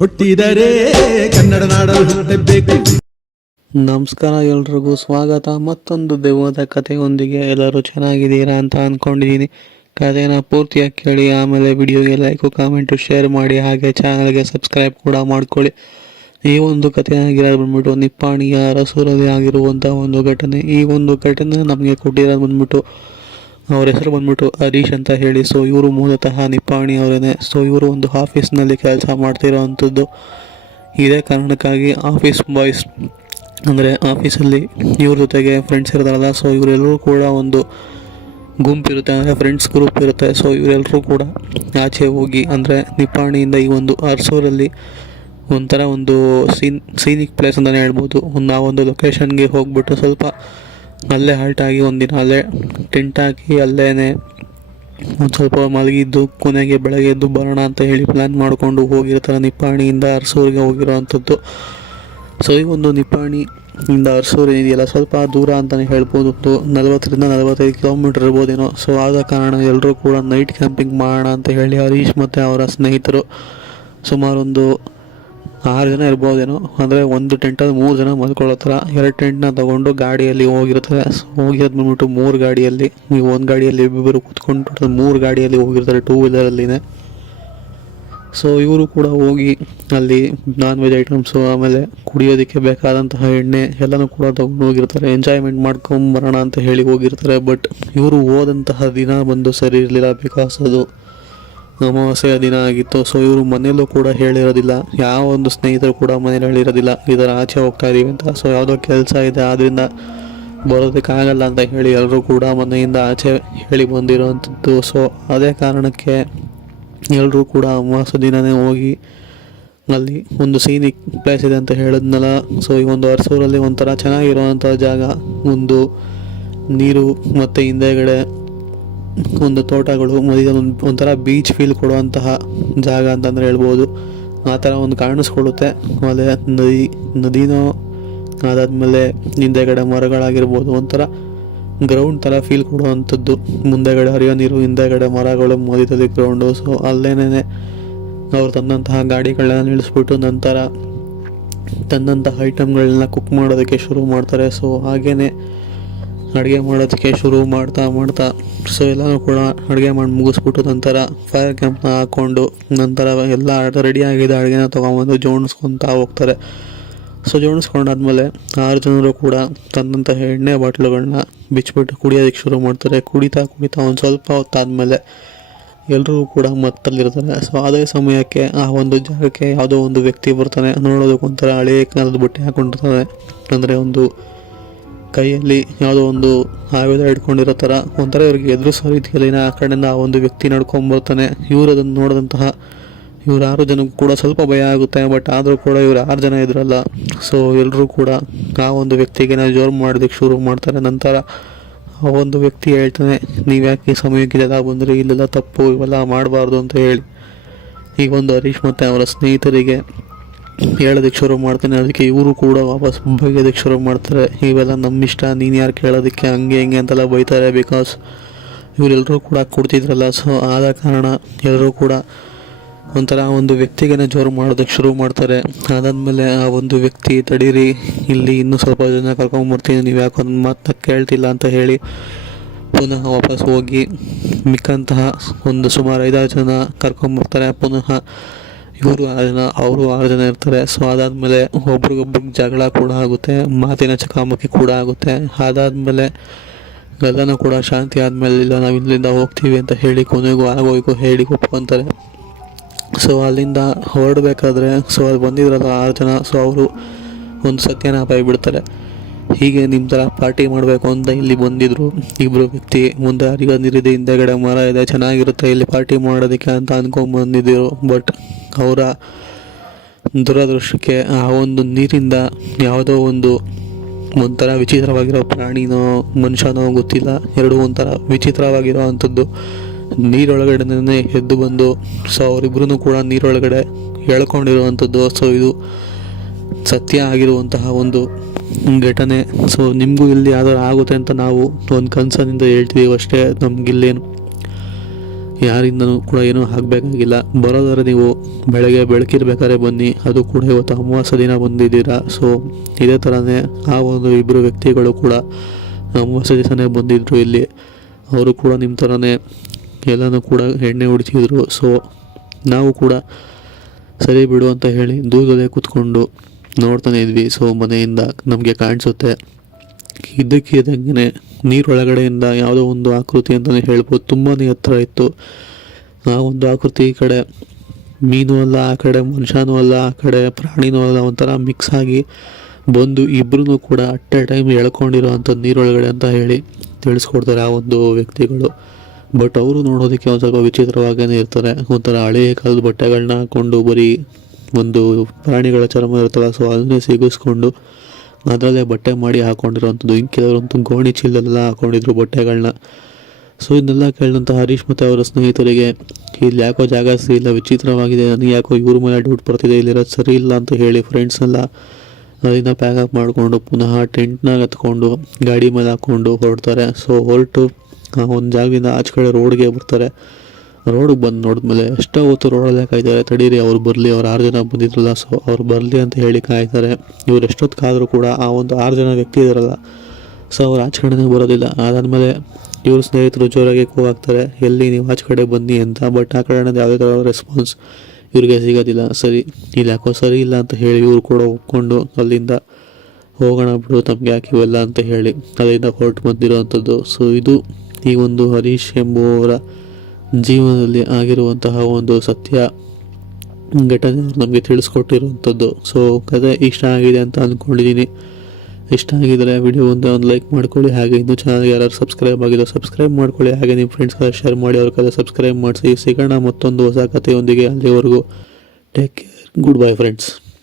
ಹುಟ್ಟಿದರೆ ಕನ್ನಡ ನಾಡಲು ಹುಟ್ಟಬೇಕು. ನಮಸ್ಕಾರ, ಎಲ್ರಿಗೂ ಸ್ವಾಗತ. ಮತ್ತೊಂದು ದೆವ್ವದ ಕಥೆಯೊಂದಿಗೆ. ಎಲ್ಲರೂ ಚೆನ್ನಾಗಿದ್ದೀರಾ ಅಂತ ಅಂದ್ಕೊಂಡಿದ್ದೀನಿ. ಕಥೆನ ಪೂರ್ತಿಯಾಗಿ ಕೇಳಿ, ಆಮೇಲೆ ವಿಡಿಯೋಗೆ ಲೈಕು ಕಾಮೆಂಟು ಶೇರ್ ಮಾಡಿ, ಹಾಗೆ ಚಾನಲ್ಗೆ ಸಬ್ಸ್ಕ್ರೈಬ್ ಕೂಡ ಮಾಡ್ಕೊಳ್ಳಿ. ಈ ಒಂದು ಕಥೆ ಆಗಿರೋದು ಬಂದ್ಬಿಟ್ಟು ನಿಪ್ಪಾಣಿಯ ಅರಸೂರಲ್ಲಿ ಆಗಿರುವಂಥ ಒಂದು ಘಟನೆ. ಈ ಒಂದು ಘಟನೆ ನಮಗೆ ಕೊಟ್ಟಿರೋದು ಬಂದ್ಬಿಟ್ಟು ಅವ್ರ ಹೆಸರು ಬಂದ್ಬಿಟ್ಟು ಹರೀಶ್ ಅಂತ ಹೇಳಿ. ಸೊ ಇವರು ಮೂಲತಃ ನಿಪ್ಪಾಣಿ ಅವರೇನೆ. ಸೊ ಇವರು ಒಂದು ಆಫೀಸ್ನಲ್ಲಿ ಕೆಲಸ ಮಾಡ್ತಿರೋ ಅಂಥದ್ದು. ಇದೇ ಕಾರಣಕ್ಕಾಗಿ ಆಫೀಸ್ ಬಾಯ್ಸ್ ಅಂದರೆ ಆಫೀಸಲ್ಲಿ ಇವ್ರ ಜೊತೆಗೆ ಫ್ರೆಂಡ್ಸ್ ಇರ್ತಾರಲ್ಲ, ಸೊ ಇವರೆಲ್ಲರೂ ಕೂಡ ಒಂದು ಗುಂಪಿರುತ್ತೆ, ಅಂದರೆ ಫ್ರೆಂಡ್ಸ್ ಗ್ರೂಪ್ ಇರುತ್ತೆ. ಸೊ ಇವರೆಲ್ಲರೂ ಕೂಡ ಆಚೆ ಹೋಗಿ, ಅಂದರೆ ನಿಪ್ಪಾಣಿಯಿಂದ ಈ ಒಂದು ಅರಸೂರಲ್ಲಿ ಒಂಥರ ಒಂದು ಸೀನಿಕ್ ಪ್ಲೇಸ್ ಅಂತಲೇ ಹೇಳ್ಬೋದು. ನಾವೊಂದು ಲೊಕೇಶನ್ಗೆ ಹೋಗ್ಬಿಟ್ಟು ಸ್ವಲ್ಪ ಅಲ್ಲೇ ಹಾಲ್ಟ್ ಆಗಿ ಒಂದಿನ ಅಲ್ಲೇ ಟೆಂಟ್ ಹಾಕಿ ಅಲ್ಲೇ ಒಂದು ಸ್ವಲ್ಪ ಮಲಗಿದ್ದು, ಕೊನೆಗೆ ಬೆಳಗ್ಗೆ ಎದ್ದು ಬರೋಣ ಅಂತ ಹೇಳಿ ಪ್ಲ್ಯಾನ್ ಮಾಡಿಕೊಂಡು ಹೋಗಿರ್ತಾರೆ. ನಿಪ್ಪಾಣಿಯಿಂದ ಅರಸೂರಿಗೆ ಹೋಗಿರೋ ಅಂಥದ್ದು. ಸೊ ಈ ಒಂದು ನಿಪ್ಪಾಣಿಯಿಂದ ಅರಸೂರು ಇದೆಯಲ್ಲ, ಸ್ವಲ್ಪ ದೂರ ಅಂತಲೇ ಹೇಳ್ಬೋದು. 40-45 ಕಿಲೋಮೀಟ್ರ್ ಇರ್ಬೋದೇನೋ. ಸೊ ಆದ ಕಾರಣ ಎಲ್ಲರೂ ಕೂಡ ನೈಟ್ ಕ್ಯಾಂಪಿಂಗ್ ಮಾಡೋಣ ಅಂತ ಹೇಳಿ ಹರೀಶ್ ಮತ್ತು ಅವರ ಸ್ನೇಹಿತರು ಸುಮಾರು ಒಂದು 6 ಜನ ಇರ್ಬೋದೇನೋ. ಅಂದರೆ ಒಂದು ಟೆಂಟಲ್ಲಿ 3 ಜನ ಮಲ್ಕೊಳ್ಳೋ ಥರ 2 ಟೆಂಟ್ನ ತೊಗೊಂಡು ಗಾಡಿಯಲ್ಲಿ ಹೋಗಿರ್ತಾರೆ. ಹೋಗಿರೋದು ಬಂದ್ಬಿಟ್ಟು 3 ಗಾಡಿಯಲ್ಲಿ. ನೀವು ಒಂದು ಗಾಡಿಯಲ್ಲಿ ಇಬ್ಬರು ಕೂತ್ಕೊಂಡು 3 ಗಾಡಿಯಲ್ಲಿ ಹೋಗಿರ್ತಾರೆ, 2 ವೀಲರಲ್ಲಿನೇ. ಸೊ ಇವರು ಕೂಡ ಹೋಗಿ ಅಲ್ಲಿ ನಾನ್ ವೆಜ್ ಐಟಮ್ಸು, ಆಮೇಲೆ ಕುಡಿಯೋದಕ್ಕೆ ಬೇಕಾದಂತಹ ಎಣ್ಣೆ ಎಲ್ಲನೂ ಕೂಡ ತೊಗೊಂಡು ಹೋಗಿರ್ತಾರೆ. ಎಂಜಾಯ್ಮೆಂಟ್ ಮಾಡ್ಕೊಂಬರೋಣ ಅಂತ ಹೇಳಿ ಹೋಗಿರ್ತಾರೆ. ಬಟ್ ಇವರು ಹೋದಂತಹ ದಿನ ಬಂದು ಸರಿ ಇರಲಿಲ್ಲ, ಬಿಕಾಸ್ ಅದು ಅಮಾವಾಸ್ಯೆಯ ದಿನ ಆಗಿತ್ತು. ಸೊ ಇವರು ಮನೆಯಲ್ಲೂ ಕೂಡ ಹೇಳಿರೋದಿಲ್ಲ, ಯಾವ ಒಂದು ಸ್ನೇಹಿತರು ಕೂಡ ಮನೇಲಿ ಹೇಳಿರೋದಿಲ್ಲ ಈ ಥರ ಆಚೆ ಹೋಗ್ತಾ ಇದ್ದೀವಿ ಅಂತ. ಸೊ ಯಾವುದೋ ಕೆಲಸ ಇದೆ, ಆದ್ದರಿಂದ ಬರೋದಕ್ಕಾಗಲ್ಲ ಅಂತ ಹೇಳಿ ಎಲ್ಲರೂ ಕೂಡ ಮನೆಯಿಂದ ಆಚೆ ಹೇಳಿ ಬಂದಿರೋವಂಥದ್ದು. ಸೊ ಅದೇ ಕಾರಣಕ್ಕೆ ಎಲ್ಲರೂ ಕೂಡ ಅಮಾವಾಸ್ಯೆ ದಿನವೇ ಹೋಗಿ ಅಲ್ಲಿ ಒಂದು ಸೀನಿಕ್ ಪ್ಲೇಸ್ ಇದೆ ಅಂತ ಹೇಳಿದ್ನಲ್ಲ. ಸೊ ಈ ಒಂದು ಅರಸೂರಲ್ಲಿ ಒಂಥರ ಚೆನ್ನಾಗಿರುವಂಥ ಜಾಗ, ಒಂದು ನೀರು ಮತ್ತು ಹಿಂದೆಗಡೆ ಒಂದು ತೋಟಗಳು, ಮಧ್ಯದಲ್ಲಿ ಒಂಥರ ಬೀಚ್ ಫೀಲ್ ಕೊಡುವಂತಹ ಜಾಗ ಅಂತಂದರೆ ಹೇಳ್ಬೋದು. ಆ ಥರ ಒಂದು ಕಾಣಿಸ್ಕೊಳ್ಳುತ್ತೆ. ಆಮೇಲೆ ನದಿನೋ ಅದಾದಮೇಲೆ ಹಿಂದೆಗಡೆ ಮರಗಳಾಗಿರ್ಬೋದು, ಒಂಥರ ಗ್ರೌಂಡ್ ಥರ ಫೀಲ್ ಕೊಡುವಂಥದ್ದು. ಮುಂದೆಗಡೆ ಹರಿಯೋ ನೀರು, ಹಿಂದೆಗಡೆ ಮರಗಳು, ಮಧ್ಯದಲ್ಲಿ ಗ್ರೌಂಡು. ಸೊ ಅಲ್ಲೇನೇ ಅವ್ರು ತಂದಂತಹ ಗಾಡಿಗಳನ್ನ ನಿಲ್ಲಿಸ್ಬಿಟ್ಟು ನಂತರ ತಂದಂತಹ ಐಟಮ್ಗಳನ್ನ ಕುಕ್ ಮಾಡೋದಕ್ಕೆ ಶುರು ಮಾಡ್ತಾರೆ. ಸೊ ಹಾಗೇ ಅಡುಗೆ ಮಾಡೋದಕ್ಕೆ ಶುರು ಮಾಡ್ತಾ ಸೊ ಎಲ್ಲನೂ ಕೂಡ ಅಡುಗೆ ಮಾಡಿ ಮುಗಿಸ್ಬಿಟ್ಟು ನಂತರ ಫೈರ್ ಕ್ಯಾಂಪ್ನ ಹಾಕ್ಕೊಂಡು ನಂತರ ಎಲ್ಲ ರೆಡಿ ಆಗಿದೆ ಅಡುಗೆನ ತೊಗೊಂಬಂದು ಜೋಡಿಸ್ಕೊತಾ ಹೋಗ್ತಾರೆ. ಸೊ ಜೋಡಿಸ್ಕೊಂಡಾದ್ಮೇಲೆ 6 ಜನರು ಕೂಡ ತಂದಂತಹ ಎಣ್ಣೆ ಬಾಟ್ಲುಗಳನ್ನ ಬಿಚ್ಚಿಬಿಟ್ಟು ಕುಡಿಯೋದಕ್ಕೆ ಶುರು ಮಾಡ್ತಾರೆ. ಕುಡಿತಾ ಒಂದು ಸ್ವಲ್ಪ ಹೊತ್ತಾದಮೇಲೆ ಎಲ್ಲರೂ ಕೂಡ ಮತ್ತಲ್ಲಿರ್ತಾರೆ. ಸೊ ಅದೇ ಸಮಯಕ್ಕೆ ಆ ಒಂದು ಜಾಗಕ್ಕೆ ಯಾವುದೋ ಒಂದು ವ್ಯಕ್ತಿ ಬರ್ತಾನೆ. ನೋಡೋದಕ್ಕೆ ಒಂಥರ ಹಳೇ ಕಾಲದ ಬಟ್ಟೆ ಹಾಕೊಂಡಿರ್ತಾನೆ, ಅಂದರೆ ಒಂದು ಕೈಯಲ್ಲಿ ಯಾವುದೋ ಒಂದು ಆಯುಧ ಇಟ್ಕೊಂಡಿರೋ ಥರ ಒಂಥರ ಇವ್ರಿಗೆ ಎದುರಿಸೋ ರೀತಿಯಲ್ಲಿ ಆ ಕಡೆಯಿಂದ ಆ ಒಂದು ವ್ಯಕ್ತಿ ನಡ್ಕೊಂಬರ್ತಾನೆ. ಇವರು ಅದನ್ನು ನೋಡಿದಂತಹ ಇವ್ರು 6 ಜನಕ್ಕೂ ಕೂಡ ಸ್ವಲ್ಪ ಭಯ ಆಗುತ್ತೆ. ಬಟ್ ಆದರೂ ಕೂಡ ಇವ್ರು 6 ಜನ ಇದ್ರಲ್ಲ. ಸೊ ಎಲ್ಲರೂ ಕೂಡ ಆ ಒಂದು ವ್ಯಕ್ತಿಗೆ ಜೋರು ಮಾಡೋದಕ್ಕೆ ಶುರು ಮಾಡ್ತಾರೆ. ನಂತರ ಆ ಒಂದು ವ್ಯಕ್ತಿ ಹೇಳ್ತಾನೆ, ನೀವು ಯಾಕೆ ಈ ಸಮಯಕ್ಕೆ ಇದೆಲ್ಲ ಬಂದರೆ, ಇಲ್ಲೆಲ್ಲ ತಪ್ಪು, ಇವೆಲ್ಲ ಮಾಡಬಾರ್ದು ಅಂತ ಹೇಳಿ ಈ ಒಂದು ಹರೀಶ್ ಮತ್ತು ಅವರ ಸ್ನೇಹಿತರಿಗೆ ಹೇಳೋದಕ್ಕೆ ಶುರು ಮಾಡ್ತಾನೆ. ಅದಕ್ಕೆ ಇವರು ಕೂಡ ವಾಪಸ್ ಬೈಯೋದಕ್ಕೆ ಶುರು ಮಾಡ್ತಾರೆ. ಇವೆಲ್ಲ ನಮ್ಮ ಇಷ್ಟ, ನೀನು ಯಾರು ಕೇಳೋದಕ್ಕೆ, ಹಂಗೆ ಅಂತೆಲ್ಲ ಬೈತಾರೆ. ಬಿಕಾಸ್ ಇವರೆಲ್ಲರೂ ಕೂಡ ಕೊಡ್ತಿದ್ರಲ್ಲ. ಸೊ ಆದ ಕಾರಣ ಎಲ್ಲರೂ ಕೂಡ ಒಂಥರ ಒಂದು ವ್ಯಕ್ತಿಗೆ ಜೋರು ಮಾಡೋದಕ್ಕೆ ಶುರು ಮಾಡ್ತಾರೆ. ಅದಾದಮೇಲೆ ಆ ಒಂದು ವ್ಯಕ್ತಿ, ತಡೀರಿ, ಇಲ್ಲಿ ಇನ್ನೂ ಸ್ವಲ್ಪ ಜನ ಕರ್ಕೊಂಬರ್ತೀನಿ, ನೀವು ಯಾಕೆ ಒಂದು ಮಾತನ್ನ ಕೇಳ್ತಿಲ್ಲ ಅಂತ ಹೇಳಿ ಪುನಃ ವಾಪಸ್ ಹೋಗಿ ಮಿಕ್ಕಂತಹ ಒಂದು ಸುಮಾರು 5-6 ಜನ ಕರ್ಕೊಂಬರ್ತಾರೆ. ಪುನಃ ಇವರು 6 ಜನ, ಅವರು 6 ಜನ ಇರ್ತಾರೆ. ಸೊ ಅದಾದಮೇಲೆ ಒಬ್ರಿಗೊಬ್ರಿಗೆ ಜಗಳ ಕೂಡ ಆಗುತ್ತೆ, ಮಾತಿನ ಚಕಮಕಿ ಕೂಡ ಆಗುತ್ತೆ. ಅದಾದಮೇಲೆ ಎಲ್ಲನೂ ಕೂಡ ಶಾಂತಿ ಆದಮೇಲೆ, ಇಲ್ಲ ನಾವು ಇಲ್ಲಿಂದ ಹೋಗ್ತೀವಿ ಅಂತ ಹೇಳಿ ಕೊನೆಗೂ ಆಗೋಯ್ತು ಹೇಳಿ ಒಪ್ಕೊತಾರೆ. ಸೊ ಅಲ್ಲಿಂದ ಹೊರಡಬೇಕಾದ್ರೆ, ಸೊ ಅಲ್ಲಿ ಬಂದಿದ್ರಲ್ಲ 6 ಜನ, ಸೊ ಅವರು ಒಂದು ಸತ್ಯನಾಪ ಆಗಿಬಿಡ್ತಾರೆ. ಹೀಗೆ ನಿಮ್ಮ ಥರ ಪಾರ್ಟಿ ಮಾಡಬೇಕು ಅಂತ ಇಲ್ಲಿ ಬಂದಿದ್ದರು ಇಬ್ಬರು ವ್ಯಕ್ತಿ. ಮುಂದೆ ಹರಿಯೋ ನೀರಿದೆ, ಹಿಂದೆಗಡೆ ಮರ ಇದೆ, ಚೆನ್ನಾಗಿರುತ್ತೆ ಇಲ್ಲಿ ಪಾರ್ಟಿ ಮಾಡೋದಕ್ಕೆ ಅಂತ ಅಂದ್ಕೊಂಡ್ಬಂದಿದ್ದರು. ಬಟ್ ಅವರ ದುರದೃಷ್ಟಕ್ಕೆ ಆ ಒಂದು ನೀರಿಂದ ಯಾವುದೋ ಒಂಥರ ವಿಚಿತ್ರವಾಗಿರೋ ಪ್ರಾಣಿನೋ ಮನುಷ್ಯನೋ ಗೊತ್ತಿಲ್ಲ, ಎರಡೂ ಒಂಥರ ವಿಚಿತ್ರವಾಗಿರೋ ಅಂಥದ್ದು ನೀರೊಳಗಡೆನೇ ಎದ್ದು ಬಂದು, ಸೊ ಅವರಿಬ್ಬರೂ ಕೂಡ ನೀರೊಳಗಡೆ ಎಳ್ಕೊಂಡಿರುವಂಥದ್ದು. ಸೊ ಇದು ಸತ್ಯ ಆಗಿರುವಂತಹ ಒಂದು ಘಟನೆ. ಸೊ ನಿಮಗೂ ಇಲ್ಲಿ ಯಾವ್ದಾರು ಆಗುತ್ತೆ ಅಂತ ನಾವು ಒಂದು ಕನಸಿನಿಂದ ಹೇಳ್ತಿದ್ದೀವಿ ಅಷ್ಟೇ. ನಮಗಿಲ್ಲೇನು ಯಾರಿಂದನೂ ಕೂಡ ಏನೂ ಆಗಬೇಕಾಗಿಲ್ಲ. ಬರೋದಾದ್ರೆ ನೀವು ಬೆಳಗ್ಗೆ ಬೆಳಕಿರ್ಬೇಕಾದ್ರೆ ಬನ್ನಿ, ಅದು ಕೂಡ ಇವತ್ತು ಅಮಾವಾಸ್ಯೆ ದಿನ ಬಂದಿದ್ದೀರಾ. ಸೊ ಇದೇ ಥರನೇ ಆ ಒಂದು ಇಬ್ಬರು ವ್ಯಕ್ತಿಗಳು ಕೂಡ ಅಮಾವಾಸ್ಯೆ ದಿವಸನೇ ಬಂದಿದ್ದರು ಇಲ್ಲಿ. ಅವರು ಕೂಡ ನಿಮ್ಮ ಥರನೇ ಎಲ್ಲನೂ ಕೂಡ ಎಣ್ಣೆ ಹೊಡಿತಿದ್ರು. ಸೊ ನಾವು ಕೂಡ ಸರಿ ಬಿಡು ಅಂತ ಹೇಳಿ ದೂರದಲ್ಲೇ ಕೂತ್ಕೊಂಡು ನೋಡ್ತಾನೆ ಇದ್ವಿ. ಸೊ ಮನೆಯಿಂದ ನಮಗೆ ಕಾಣಿಸುತ್ತೆ ಇದ್ದಕ್ಕಿದ್ದಂಗೆ ನೀರೊಳಗಡೆಯಿಂದ ಯಾವುದೋ ಒಂದು ಆಕೃತಿ ಅಂತಲೇ ಹೇಳ್ಬೋದು, ತುಂಬಾ ಹತ್ರ ಇತ್ತು. ಆ ಒಂದು ಆಕೃತಿ ಈ ಕಡೆ ಮೀನು ಅಲ್ಲ, ಆ ಕಡೆ ಮನುಷ್ಯನೂ ಅಲ್ಲ, ಆ ಕಡೆ ಪ್ರಾಣಿನೂ ಅಲ್ಲ, ಒಂಥರ ಮಿಕ್ಸ್ ಆಗಿ ಬಂದು ಇಬ್ಬರೂ ಕೂಡ ಅಟ್ ಎ ಟೈಮ್ ಎಳ್ಕೊಂಡಿರೋ ಅಂಥದ್ದು ನೀರೊಳಗಡೆ ಅಂತ ಹೇಳಿ ತಿಳಿಸ್ಕೊಡ್ತಾರೆ ಆ ಒಂದು ವ್ಯಕ್ತಿಗಳು. ಬಟ್ ಅವರು ನೋಡೋದಕ್ಕೆ ಒಂದು ಸ್ವಲ್ಪ ವಿಚಿತ್ರವಾಗೇ ಇರ್ತಾರೆ. ಒಂಥರ ಹಳೆಯ ಕಾಲದ ಬಟ್ಟೆಗಳನ್ನ ಹಾಕ್ಕೊಂಡು, ಬರೀ ಒಂದು ಪ್ರಾಣಿಗಳ ಚರ್ಮ ಇರ್ತಲ್ಲ, ಸೊ ಅದನ್ನೇ ಸಿಗಿಸ್ಕೊಂಡು ಅದರಲ್ಲೇ ಬಟ್ಟೆ ಮಾಡಿ ಹಾಕ್ಕೊಂಡಿರೋವಂಥದ್ದು. ಇನ್ನು ಕೆಲವರಂತೂ ಗೋಣಿ ಚೀಲದೆಲ್ಲ ಹಾಕ್ಕೊಂಡಿದ್ರು ಬಟ್ಟೆಗಳನ್ನ. ಸೊ ಇದನ್ನೆಲ್ಲ ಕೇಳಿದಂಥ ಹರೀಶ್ ಮತ್ತು ಅವರ ಸ್ನೇಹಿತರಿಗೆ ಇಲ್ಲಿ ಯಾಕೋ ಜಾಗ ಸರಿ ಇಲ್ಲ, ವಿಚಿತ್ರವಾಗಿದೆ, ನನಗೆ ಯಾಕೋ ಇವ್ರ ಮೇಲೆ ಡೌಟ್ ಬರ್ತಿದೆ, ಇಲ್ಲಿರೋದು ಸರಿ ಇಲ್ಲ ಅಂತ ಹೇಳಿ ಫ್ರೆಂಡ್ಸ್ನೆಲ್ಲ ಅದನ್ನು ಪ್ಯಾಕಪ್ ಮಾಡಿಕೊಂಡು ಪುನಃ ಟೆಂಟ್ನಾಗ ಹತ್ಕೊಂಡು ಗಾಡಿ ಮೇಲೆ ಹಾಕ್ಕೊಂಡು ಹೊರಡ್ತಾರೆ. ಸೊ ಹೊರಟು ಒಂದು ಜಾಗದಿಂದ ಆಚೆ ಕಡೆ ರೋಡ್ಗೆ ಬರ್ತಾರೆ. ರೋಡಿಗೆ ಬಂದು ನೋಡಿದ್ಮೇಲೆ ಎಷ್ಟೋ ಹೊತ್ತು ರೋಡಲ್ಲೇ ಕಾಯ್ತಾರೆ, ತಡೀರಿ ಅವ್ರು ಬರಲಿ, ಅವ್ರು 6 ಜನ ಬಂದಿದ್ರಲ್ಲ, ಸೊ ಅವ್ರು ಬರಲಿ ಅಂತ ಹೇಳಿ ಕಾಯ್ತಾರೆ. ಇವ್ರು ಎಷ್ಟೊತ್ತು ಕಾದರೂ ಕೂಡ ಆ ಒಂದು 6 ಜನ ವ್ಯಕ್ತಿ ಇದಾರಲ್ಲ, ಸೊ ಅವ್ರು ಆಚೆ ಕಡೆನೇ ಬರೋದಿಲ್ಲ. ಅದಾದಮೇಲೆ ಇವ್ರ ಸ್ನೇಹಿತರು ಜೋರಾಗಿ ಕೂಗಾಗ್ತಾರೆ, ಎಲ್ಲಿ ನೀವು ಆಚೆ ಕಡೆ ಬನ್ನಿ ಅಂತ. ಬಟ್ ಆ ಕಡೆಯಿಂದ ಯಾವುದೇ ಥರ ರೆಸ್ಪಾನ್ಸ್ ಇವ್ರಿಗೆ ಸಿಗೋದಿಲ್ಲ. ಸರಿ ಇಲ್ಲಿ ಯಾಕೋ ಸರಿ ಇಲ್ಲ ಅಂತ ಹೇಳಿ ಇವರು ಕೂಡ ಒಪ್ಕೊಂಡು ಅಲ್ಲಿಂದ ಹೋಗೋಣ ಬಿಡು, ತಮಗೆ ಯಾಕೆ ಇವೆಲ್ಲ ಅಂತ ಹೇಳಿ ಅಲ್ಲಿಂದ ಹೊರಟು ಬಂದಿರೋವಂಥದ್ದು. ಸೊ ಇದು ಈ ಒಂದು ಹರೀಶ್ ಎಂಬುವವರ ಜೀವನದಲ್ಲಿ ಆಗಿರುವಂತಹ ಒಂದು ಸತ್ಯ ಘಟನೆ ಅವ್ರು ನಮಗೆ ತಿಳಿಸ್ಕೊಟ್ಟಿರುವಂಥದ್ದು. ಸೊ ಕಥೆ ಇಷ್ಟ ಆಗಿದೆ ಅಂತ ಅಂದ್ಕೊಂಡಿದ್ದೀನಿ. ಇಷ್ಟ ಆಗಿದರೆ ವಿಡಿಯೋ ಒಂದು ಲೈಕ್ ಮಾಡ್ಕೊಳ್ಳಿ. ಹಾಗೆ ಇನ್ನೂ ಚಾನಲ್ಗೆ ಯಾರು ಸಬ್ಸ್ಕ್ರೈಬ್ ಆಗಿರೋ ಸಬ್ಸ್ಕ್ರೈಬ್ ಮಾಡ್ಕೊಳ್ಳಿ. ಹಾಗೆ ನಿಮ್ಮ ಫ್ರೆಂಡ್ಸ್ಗೆಲ್ಲ ಶೇರ್ ಮಾಡಿ, ಅವ್ರ ಕಥೆ ಸಬ್ಸ್ಕ್ರೈಬ್ ಮಾಡಿಸಿ. ಸಿಗೋಣ ಮತ್ತೊಂದು ಹೊಸ ಕಥೆಯೊಂದಿಗೆ. ಅಲ್ಲಿವರೆಗೂ take care, good bye friends.